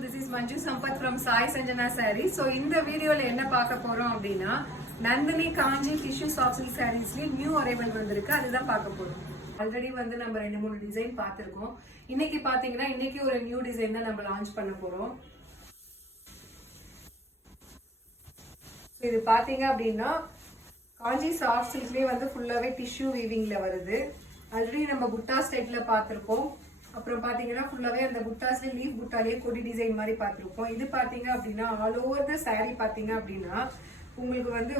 this is Manju Sampath from Sai Sanjana Saree. So இந்த வீடியோல என்ன பார்க்க போறோம் அப்படின்னா Nandini Kanchi tissue soft silk சாரீஸ்ல நியூ அரைவல் வந்திருக்கு, அதுதான் பார்க்க போறோம். ஆல்ரெடி வந்து நம்ம 2-3 டிசைன் பார்த்திருக்கோம். இன்னைக்கு பாத்தீங்கன்னா இன்னைக்கு ஒரு நியூ டிசைன் தான் நம்ம லான்ச் பண்ண போறோம். இது பாத்தீங்க அப்படின்னா காஞ்சி சாஃப்ட் சில்க்லயே வந்து ஃபுல்லாவே டிஷ்யூ வீவிங்ல வருது. ஆல்ரெடி நம்ம புட்டா ஸ்டைல்ல பார்த்திருக்கோம். அப்புறம் பாத்தீங்கன்னா ஃபுல்லாவே அந்த புட்டாஸ்ல லீஃப் புட்டாலே கொடி டிசைன் மாதிரி பார்த்திருப்போம். இது பாத்தீங்க அப்படின்னா ஆல் ஓவர் த சாரி பாத்தீங்க அப்படின்னா உங்களுக்கு வந்து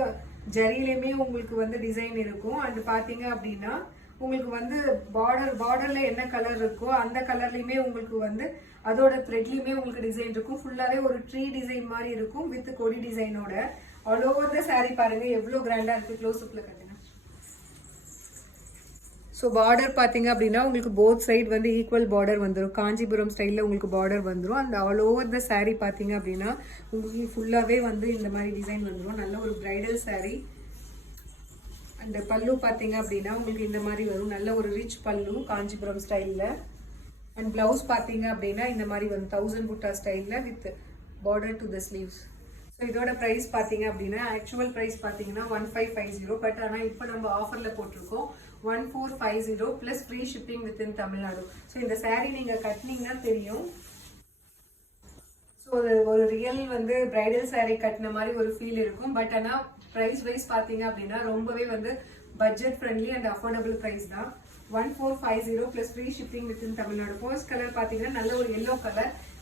ஜரியிலுமே உங்களுக்கு வந்து டிசைன் இருக்கும். அண்ட் பாத்தீங்க அப்படின்னா உங்களுக்கு வந்து பார்டர்ல என்ன கலர் இருக்கோ அந்த கலர்லயுமே உங்களுக்கு வந்து அதோட த்ரெட்லயுமே உங்களுக்கு டிசைன் இருக்கும். ஃபுல்லாவே ஒரு ட்ரீ டிசைன் மாதிரி இருக்கும் வித் கொடி டிசைனோட. ஆல் ஓவர் த சாரி பாருங்க எவ்வளவு கிராண்டா இருக்கு. க்ளோஸ் அப்ல கட்டுங்க. ஸோ பார்டர் பார்த்தீங்க அப்படின்னா உங்களுக்கு போத் சைடு வந்து ஈக்குவல் பார்டர் வந்துடும். காஞ்சிபுரம் ஸ்டைலில் உங்களுக்கு பார்டர் வந்துடும். அந்த ஆல் ஓவர் த சாரீ பார்த்தீங்க அப்படின்னா உங்களுக்கு ஃபுல்லாகவே வந்து இந்த மாதிரி டிசைன் வந்துடும். நல்ல ஒரு பிரைடல் சாரீ. அந்த பல்லு பார்த்தீங்க அப்படின்னா உங்களுக்கு இந்த மாதிரி வரும். நல்ல ஒரு ரிச் பல்லு காஞ்சிபுரம் ஸ்டைலில். அண்ட் பிளவுஸ் பார்த்தீங்க அப்படின்னா இந்த மாதிரி வரும் 1000 புட்டா ஸ்டைலில் with border to the sleeves. So இதோட ப்ரைஸ் பார்த்தீங்க அப்படின்னா ஆக்சுவல் ப்ரைஸ் பார்த்தீங்கன்னா 1550. பட் ஆனால் இப்போ நம்ம ஆஃபரில் போட்டிருக்கோம் 1450 plus free shipping within Tamil Nadu. So இந்த சாரீ நீங்கள் கட்டினீங்கன்னா தெரியும். ஸோ ஒரு ரியல் வந்து பிரைடல் சாரீ கட்டின மாதிரி ஒரு ஃபீல் இருக்கும். பட் ஆனால் ப்ரைஸ் வைஸ் பார்த்தீங்க அப்படின்னா ரொம்பவே வந்து budget friendly and affordable price தான். 1450 plus free shipping within Tamil Nadu. First colour பார்த்தீங்கன்னா நல்ல ஒரு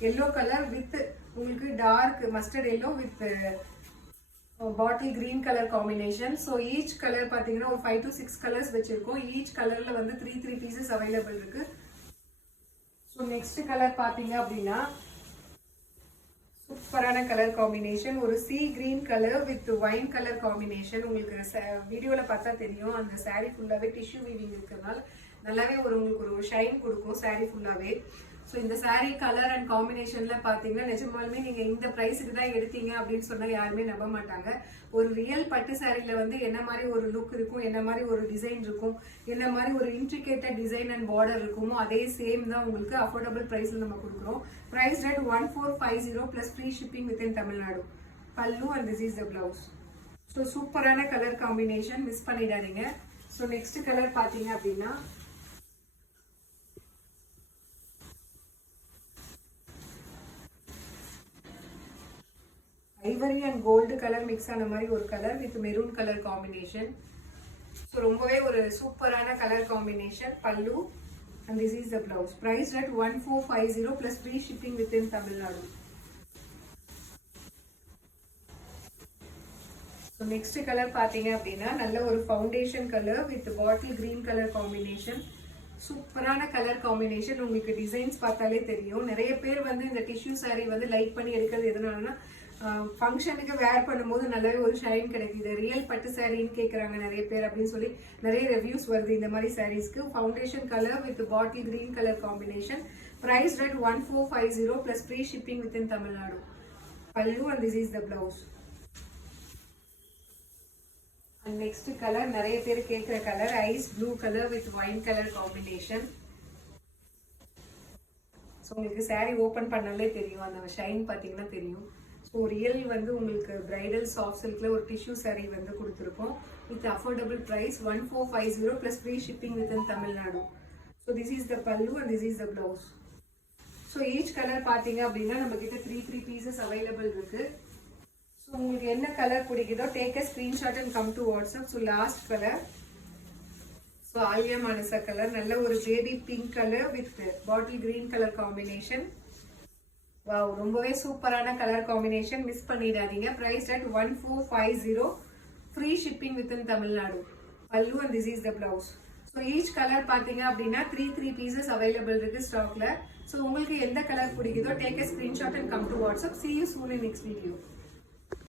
எல்லோ கலர் வித் உங்களுக்கு dark mustard yellow with bottle green colour combination. So each colour பார்த்தீங்கன்னா ஒரு 5 to 6 கலர்ஸ் வச்சிருக்கோம். ஈச் கலர்ல வந்து 3 பீசஸ் அவைலபிள் இருக்கு. ஸோ நெக்ஸ்ட் கலர் பார்த்தீங்க அப்படின்னா சூப்பரான கலர் காம்பினேஷன். ஒரு C green colour with wine colour combination. உங்களுக்கு வீடியோல பார்த்தா தெரியும். அந்த சாரீ ஃபுல்லாவே டிஷ்யூ வீவிங் இருக்கிறதுனால நல்லாவே உங்களுக்கு ஒரு ஷைன் கொடுக்கும் சாரீ ஃபுல்லாவே. ஸோ இந்த சாரீ கலர் அண்ட் காம்பினேஷன்ல பாத்தீங்கன்னா நிஜமாலுமே நீங்க இந்த பிரைஸுக்கு தான் எடுத்தீங்க அப்படின்னு சொன்னா யாருமே நம்ப மாட்டாங்க. ஒரு ரியல் பட்டு சாரீல வந்து என்ன மாதிரி ஒரு லுக் இருக்கும், என்ன மாதிரி ஒரு டிசைன் இருக்கும், என்ன மாதிரி ஒரு இன்ட்ரிகேட்டட் டிசைன் அண்ட் பார்டர் இருக்குமோ அதே சேம் தான் உங்களுக்கு அஃபோர்டபுள் பிரைஸ்ல நம்ம கொடுக்குறோம். Price rate 1450 plus free shipping within Tamil Nadu. Pallu and this is the blouse. So சூப்பரான கலர் காம்பினேஷன், மிஸ் பண்ணிடாதீங்க. ஸோ நெக்ஸ்ட் கலர் பாத்தீங்க அப்படின்னா ivory and gold colour mix ஆன மாதிரி ஒரு colour with maroon colour combination. So ரொம்பவே ஒரு சூப்பரான colour combination. Pallu and this is the blouse. Price rate 1450 plus free shipping with in Tamil Nadu. So next colour பார்த்தீங்க அப்படின்னா நல்ல ஒரு foundation colour with bottle green colour combination. சூப்பரான கலர் காம்பினேஷன். உங்களுக்கு designs பார்த்தாலே தெரியும். நிறைய பேர் வந்து இந்த டிஷ்யூ சாரீ வந்து லைக் பண்ணி எடுக்கிறது எதனாலன்னா ஃபங்க்ஷனுக்கு வேர் பண்ணும்போது நல்லாவே ஒரு ஷைன் கிடைக்குது. ரியல் பட்டு சாரின்னு கேட்குறாங்க நிறைய பேர் அப்படின்னு சொல்லி நிறைய ரிவ்யூஸ் வருது இந்த மாதிரி சாரீஸ்க்கு. Foundation colour with bottle green colour combination. Price rate 1450 plus free shipping with in Tamil Nadu. Pallu and this is the blouse. And next colour நிறைய பேர் கேட்குற colour ice blue colour with wine colour combination. So உங்களுக்கு sari open பண்ணாலே தெரியும், அந்த shine பார்த்தீங்கன்னா தெரியும். So real வந்து உங்களுக்கு பிரைடல் சாஃப்ட் சில்க்ல ஒரு டிஷ்யூ சாரீ வந்து கொடுத்துருக்கோம் with affordable price 1450 plus free shipping with in Tamil Nadu. So this is the pallu and this is the blouse. So each colour பார்த்தீங்க அப்படின்னா நம்ம கிட்ட 3 பீசஸ் அவைலபிள் இருக்கு. ஸோ உங்களுக்கு என்ன கலர் பிடிக்குதோ take a screenshot and come to WhatsApp. So last colour so Alya Manasa colour. நல்ல ஒரு baby pink colour with bottle green colour combination. Wow, ரொம்பவே சூப்பரான கலர் காம்பினேஷன், மிஸ் பண்ணிடாதீங்க. Price rate 1450 free shipping with in Tamil Nadu. Pallu and this is the blouse. So each colour பார்த்தீங்க அப்படின்னா 3 pieces available இருக்கு ஸ்டாக்ல. So உங்களுக்கு எந்த கலர் பிடிக்குதோ take a screenshot and come to WhatsApp. See you soon in next video.